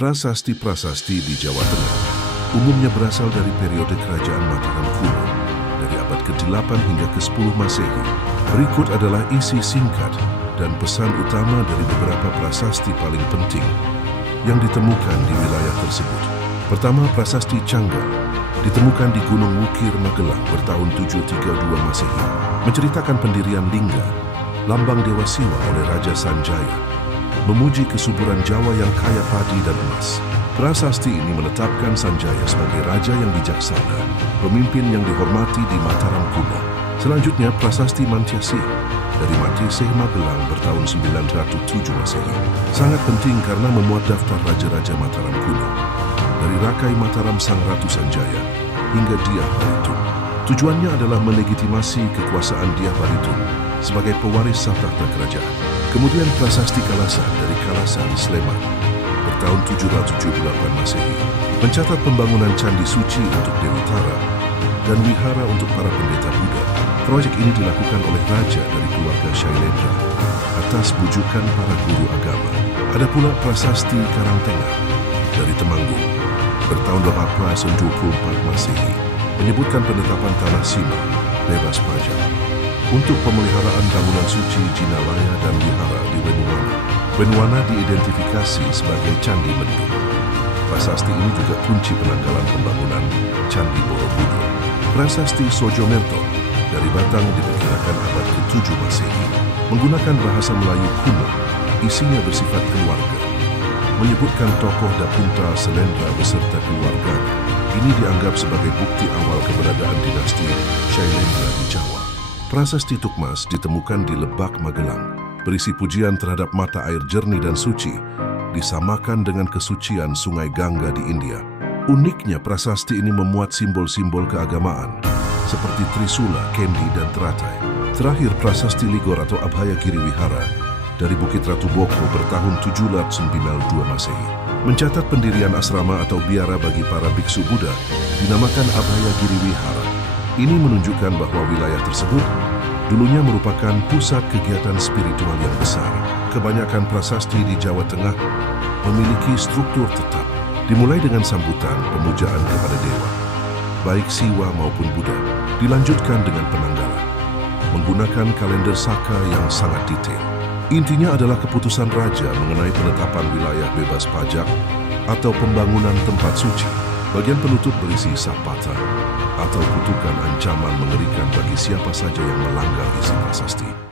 Prasasti-prasasti di Jawa Tengah umumnya berasal dari periode kerajaan Mataram kuno, dari abad ke-8 hingga ke-10 Masehi. Berikut adalah isi singkat dan pesan utama dari beberapa prasasti paling penting yang ditemukan di wilayah tersebut. Pertama, prasasti Canggal, ditemukan di Gunung Wukir, Magelang bertahun 732 Masehi, menceritakan pendirian Lingga, lambang Dewa Siwa oleh Raja Sanjaya, memuji kesuburan Jawa yang kaya padi dan emas. Prasasti ini menetapkan Sanjaya sebagai raja yang bijaksana, pemimpin yang dihormati di Mataram kuno. Selanjutnya, prasasti Mantiasih dari Mantiasih Magelang bertahun 907 Masehi. Sangat penting karena memuat daftar raja-raja Mataram kuno, dari Rakai Mataram Sang Ratu Sanjaya hingga Dyah Baritung. Tujuannya adalah melegitimasi kekuasaan Dyah Baritung sebagai pewaris sah tahta kerajaan. Kemudian prasasti Kalasan dari Kalasan, Sleman bertahun 778 Masehi mencatat pembangunan candi suci untuk Dewi Tara dan wihara untuk para pendeta Buddha. Proyek ini dilakukan oleh raja dari keluarga Shailendra atas bujukan para guru agama. Ada pula prasasti Karangtengah dari Temanggung bertahun 1824 Masehi menyebutkan penetapan tanah Sima bebas pajak untuk pemeliharaan bangunan suci Jinalaya dan wihara di Wenuwana. Wenuwana diidentifikasi sebagai Candi Mendung. Prasasti ini juga kunci penanggalan pembangunan Candi Borobudur. Prasasti Sojomerto dari Batang diperkirakan abad ke-7 Masehi, menggunakan bahasa Melayu kuno, isinya bersifat keluarga, menyebutkan tokoh Dapunta Selendra beserta keluarganya. Ini dianggap sebagai bukti awal keberadaan dinasti Shailendra di Jawa. Prasasti Tukmas ditemukan di Lebak, Magelang, berisi pujian terhadap mata air jernih dan suci, disamakan dengan kesucian Sungai Gangga di India. Uniknya, prasasti ini memuat simbol-simbol keagamaan, seperti Trisula, Kendi, dan Teratai. Terakhir, prasasti Ligor atau Abhaya Giri Wihara dari Bukit Ratu Boko bertahun 792 Masehi, mencatat pendirian asrama atau biara bagi para biksu Buddha, dinamakan Abhaya Giri Wihara. Ini menunjukkan bahwa wilayah tersebut dulunya merupakan pusat kegiatan spiritual yang besar. Kebanyakan prasasti di Jawa Tengah memiliki struktur tetap, dimulai dengan sambutan pemujaan kepada dewa, baik Siwa maupun Buddha, dilanjutkan dengan penanggalan, menggunakan kalender Saka yang sangat detail. Intinya adalah keputusan raja mengenai penetapan wilayah bebas pajak atau pembangunan tempat suci. Bagian penutup berisi sapata atau kutukan ancaman mengerikan bagi siapa saja yang melanggar isi prasasti.